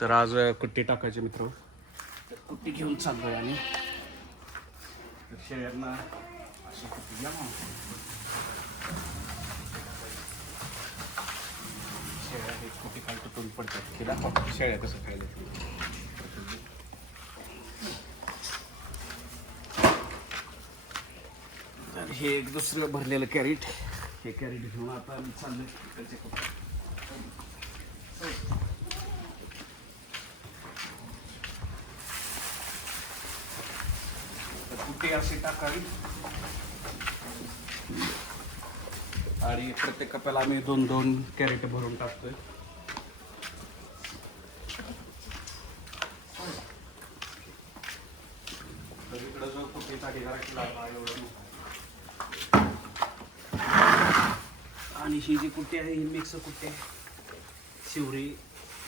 तर आज कुट्टी टाकायचे मित्र तर कुट्टी घेऊन चाललोय आणि शेळ्यांना अशी कुट्टी घ्या मग. शेळ्या हे तुटून पडतात. शेळ्या कसं खायला हे एक दुसरं भरलेलं कॅरेट हे कॅरेट घेऊन आता आम्ही चाललोय. त्याचे कुठे अशी टाकावी? आणि प्रत्येक कप्याला आम्ही दोन दोन कॅरेट भरून टाकतोय. तर इकडं जो कुठे घराची लागला एवढं आणि ही जी कुट्टी आहे ही मिक्स कुट्टी आहे? शिवरी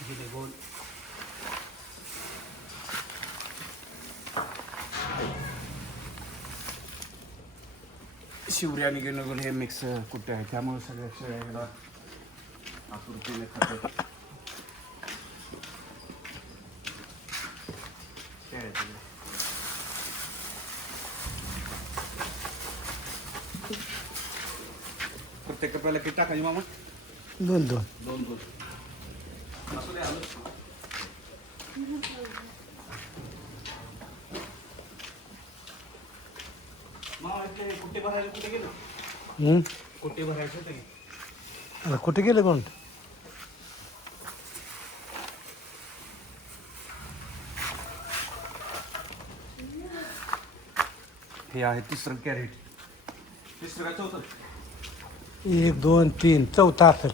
जिरे आणि गिनगुल हे मिक्स कुट्टे आहेत त्यामुळे सगळ्या शेळ्या ह्याला आकृतीने खातात. प्रत्येक कपायला किती टाकायची मामा? दोन दोन. दोन दोन. असू दे आलो भरायला कुठे गेलो? भरायचे होते कुठे कोण? हे आहे तिसरं कॅरेट. तिसरं का चौथं? एक दोन तीन चौथा असेल.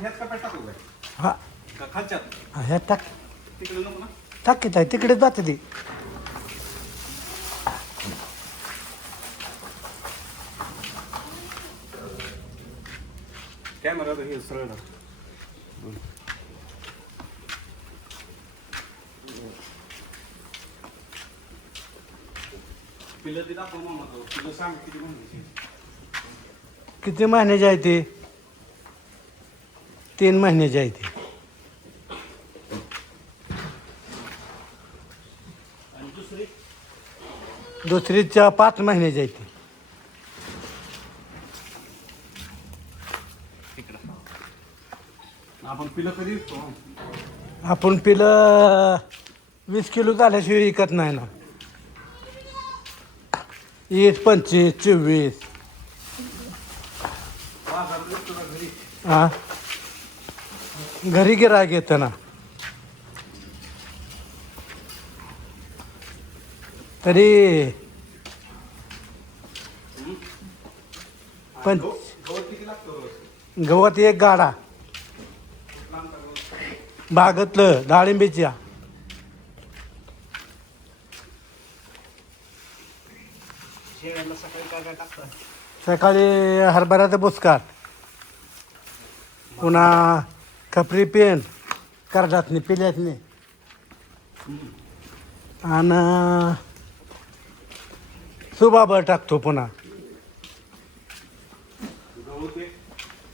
ह्यात टाकू हा. का खालच्यात? ह्या टाक. तिकडे नको ना? टाकीत आहे तिकडे जाते ती. कॅमेरा हे सरळ टाक. बोल. पिलं ते दाखव मामा तो पिलं सांग किती महिन्याची किती महिन्याची आहे ती तीन महिन्याची आहे ती आणि दुसरी दुसरीच्या पाच महिन्याची आहे ती आपण पिलं कधी आपण पिलं वीस किलो झाल्याशिवाय विकत नाही ना. वीस पंचवीस चोवीस. हा घरी? गिरायक येतं ना. तरी पण गवत एक गाडा. बागतलं डाळिंबीच्या. सकाळी हरभऱ्याचा हरभऱ्याचं बुसकाट पुन्हा खपरी पेन करडातनी पिल्यातनी. आणि सुबाबर टाकतो पुन्हा.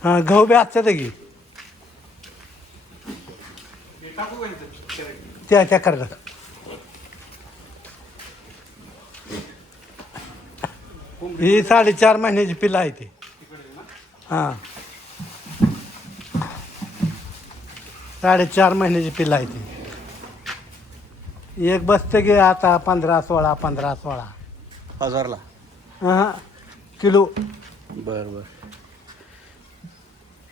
हां गहू बी असतात की हे टाकू का इथं कॅरेट त्या त्या करडात ही साडेचार महिन्याची पिलं आहे ती. हां. साडेचार महिन्याची पिल्लं आहे ती. एक बसते की आता पंधरा सोळा पंधरा सोळा. हजारला. हां. किलो. बर बर.